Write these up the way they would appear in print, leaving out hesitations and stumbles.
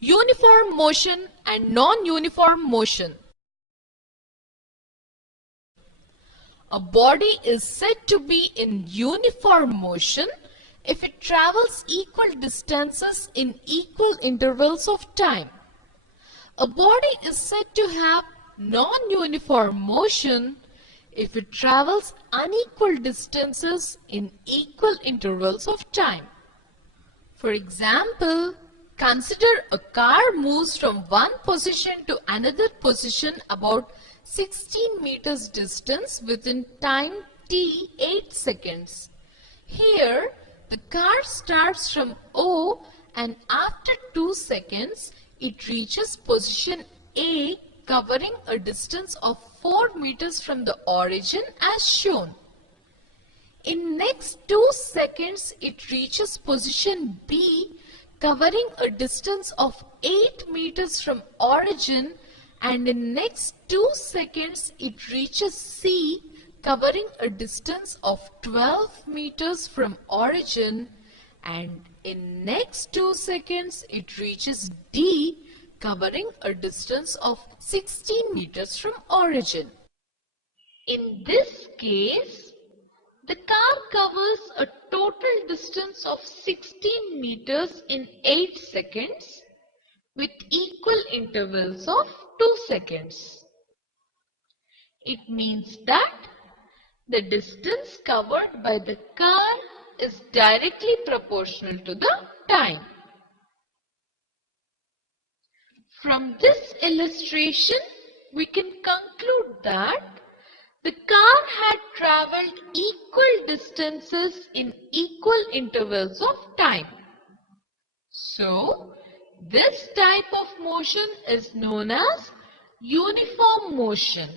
Uniform motion and non-uniform motion. A body is said to be in uniform motion if it travels equal distances in equal intervals of time. A body is said to have non-uniform motion if it travels unequal distances in equal intervals of time. For example, consider a car moves from one position to another position about 16 meters distance within time t 8 seconds. Here, the car starts from O and after 2 seconds, it reaches position A covering a distance of 4 meters from the origin as shown. In next 2 seconds, it reaches position B covering a distance of 8 meters from origin, and in next 2 seconds, it reaches C covering a distance of 12 meters from origin, and in next 2 seconds, it reaches D covering a distance of 16 meters from origin. In this case, the car covers a total distance of 16 meters in 8 seconds with equal intervals of 2 seconds. It means that the distance covered by the car is directly proportional to the time. From this illustration, we can conclude that the car had traveled equal distances in equal intervals of time. So, this type of motion is known as uniform motion.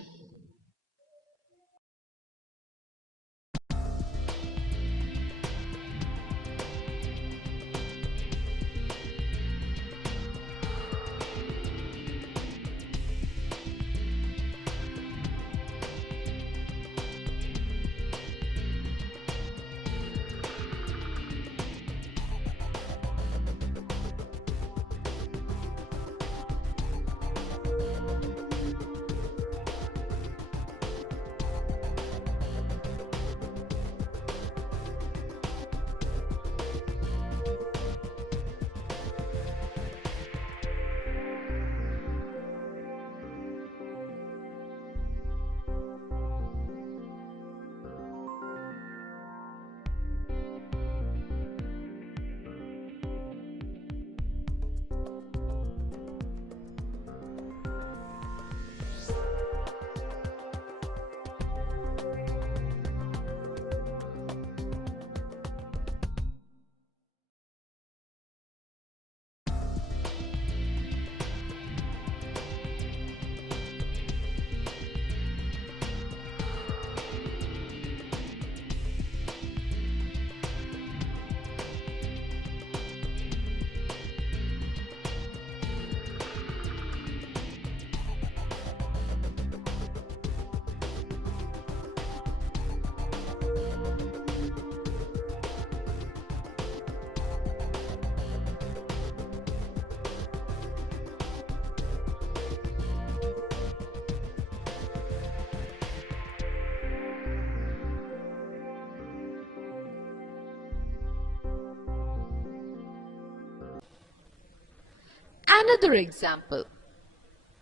Another example.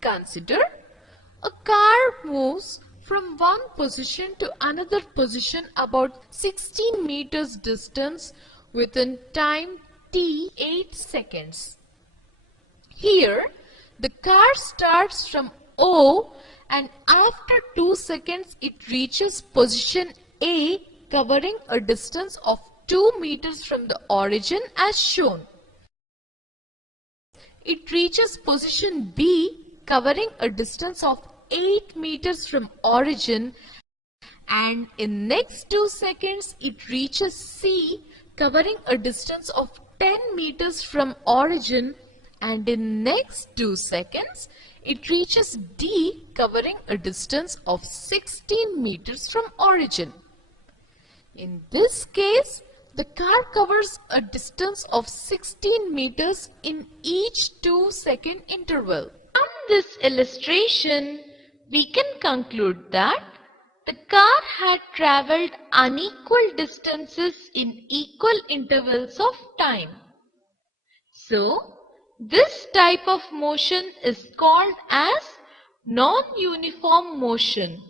Consider a car moves from one position to another position about 16 meters distance within time t 8 seconds. Here, the car starts from O and after 2 seconds it reaches position A covering a distance of 2 meters from the origin as shown. It reaches position B covering a distance of 8 meters from origin, and in next 2 seconds it reaches C covering a distance of 10 meters from origin, and in next 2 seconds it reaches D covering a distance of 16 meters from origin. In this case, The car covers a distance of 16 meters in each 2-second interval. From this illustration, we can conclude that the car had traveled unequal distances in equal intervals of time. So, this type of motion is called as non-uniform motion.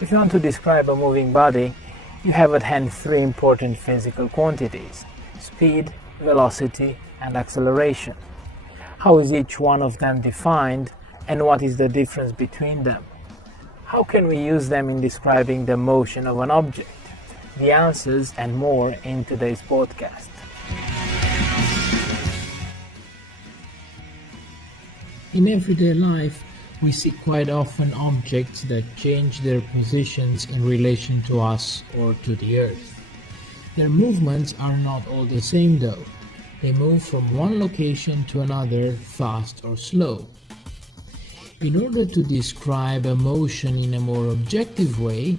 If you want to describe a moving body, you have at hand three important physical quantities: speed, velocity, and acceleration. How is each one of them defined, and what is the difference between them? How can we use them in describing the motion of an object? The answers and more in today's podcast. In everyday life, we see quite often objects that change their positions in relation to us or to the earth. Their movements are not all the same though. They move from one location to another, fast or slow. In order to describe a motion in a more objective way,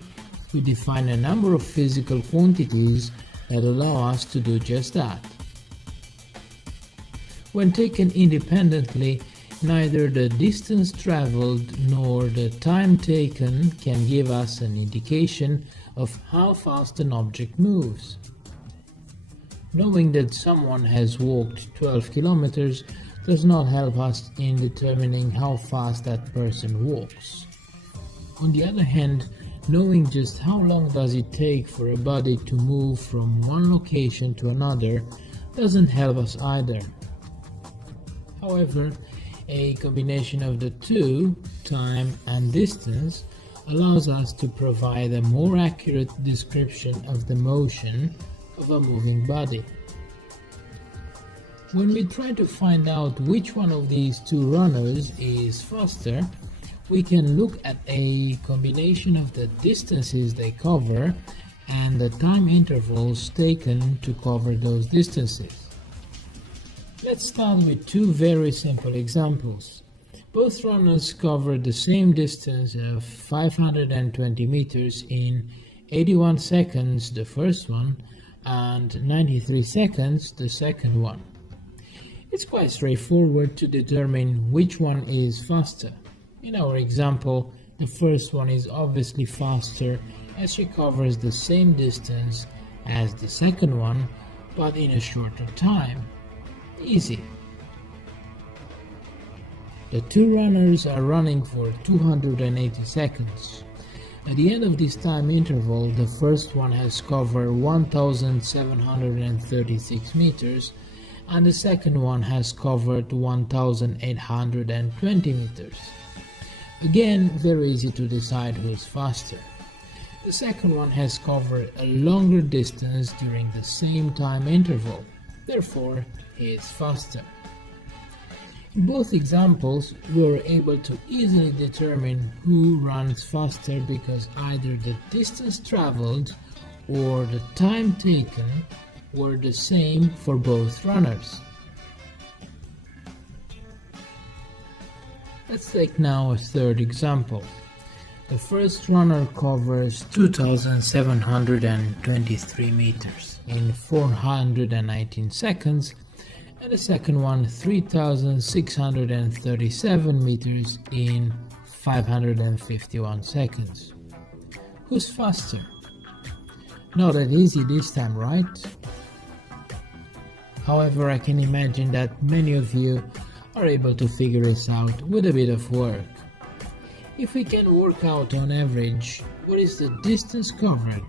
we define a number of physical quantities that allow us to do just that. When taken independently, neither the distance traveled nor the time taken can give us an indication of how fast an object moves. Knowing that someone has walked 12 kilometers does not help us in determining how fast that person walks. On the other hand, knowing just how long does it take for a body to move from one location to another doesn't help us either. However, a combination of the two, time and distance, allows us to provide a more accurate description of the motion of a moving body. When we try to find out which one of these two runners is faster, we can look at a combination of the distances they cover and the time intervals taken to cover those distances. Let's start with two very simple examples. Both runners covered the same distance of 520 meters in 81 seconds, the first one, and 93 seconds, the second one. It's quite straightforward to determine which one is faster. In our example, the first one is obviously faster as she covers the same distance as the second one, but in a shorter time. Easy. The two runners are running for 280 seconds. At the end of this time interval, the first one has covered 1,736 meters and the second one has covered 1,820 meters. Again, very easy to decide who is faster. The second one has covered a longer distance during the same time interval, therefore he is faster. In both examples, we were able to easily determine who runs faster because either the distance traveled or the time taken were the same for both runners. Let's take now a third example. The first runner covers 2,723 meters in 419 seconds and the second one 3,637 meters in 551 seconds. Who's faster? Not that easy this time, right? However, I can imagine that many of you are able to figure this out with a bit of work. If we can work out on average what is the distance covered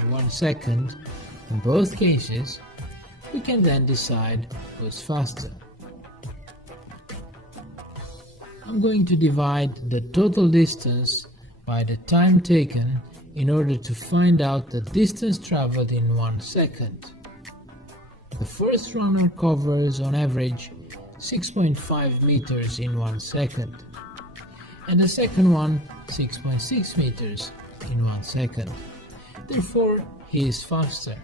in 1 second in both cases, we can then decide who's faster. I'm going to divide the total distance by the time taken in order to find out the distance traveled in 1 second. The first runner covers on average 6.5 meters in 1 second, and the second one 6.6 meters in 1 second. Therefore, he is faster.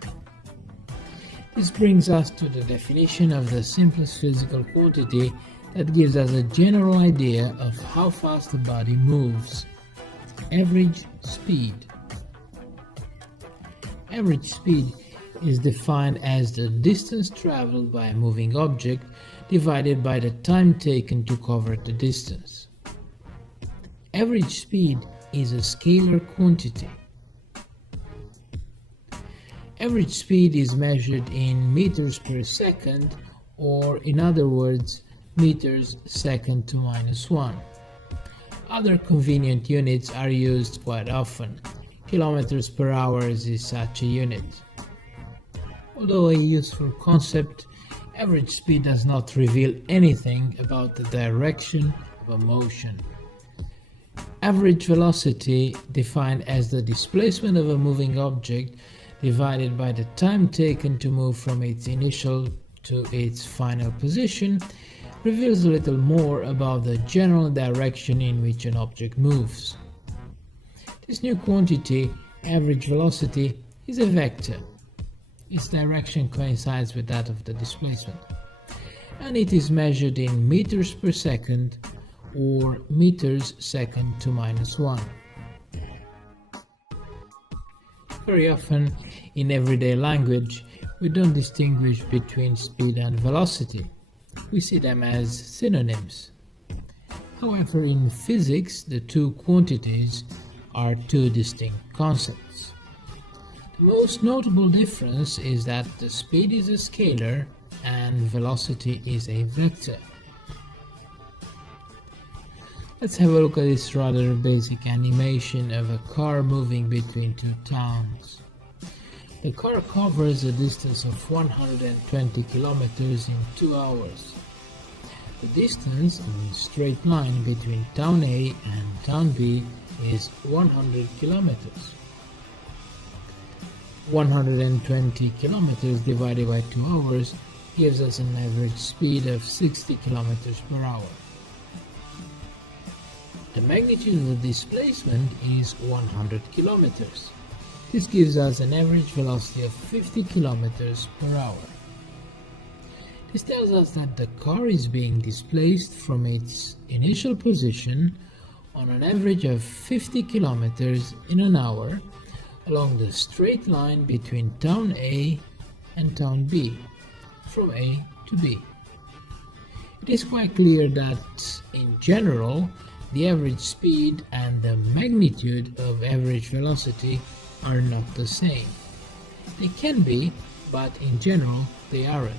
This brings us to the definition of the simplest physical quantity that gives us a general idea of how fast the body moves. Average speed. Average speed is defined as the distance traveled by a moving object divided by the time taken to cover the distance. Average speed is a scalar quantity. Average speed is measured in meters per second, or in other words, meters second to minus 1. Other convenient units are used quite often. Kilometers per hour is such a unit. Although a useful concept, average speed does not reveal anything about the direction of a motion. Average velocity, defined as the displacement of a moving object divided by the time taken to move from its initial to its final position, reveals a little more about the general direction in which an object moves. This new quantity, average velocity, is a vector. Its direction coincides with that of the displacement, and it is measured in meters per second or meters second to minus 1. Very often, in everyday language, we don't distinguish between speed and velocity. We see them as synonyms. However, in physics, the two quantities are two distinct concepts. The most notable difference is that the speed is a scalar and velocity is a vector. Let's have a look at this rather basic animation of a car moving between two towns. The car covers a distance of 120 kilometers in 2 hours. The distance in a straight line between town A and town B is 100 kilometers. 120 kilometers divided by 2 hours gives us an average speed of 60 kilometers per hour. The magnitude of the displacement is 100 kilometers. This gives us an average velocity of 50 kilometers per hour. This tells us that the car is being displaced from its initial position on an average of 50 kilometers in an hour along the straight line between town A and town B, from A to B. It is quite clear that, in general, the average speed and the magnitude of average velocity are not the same. They can be, but in general, they aren't.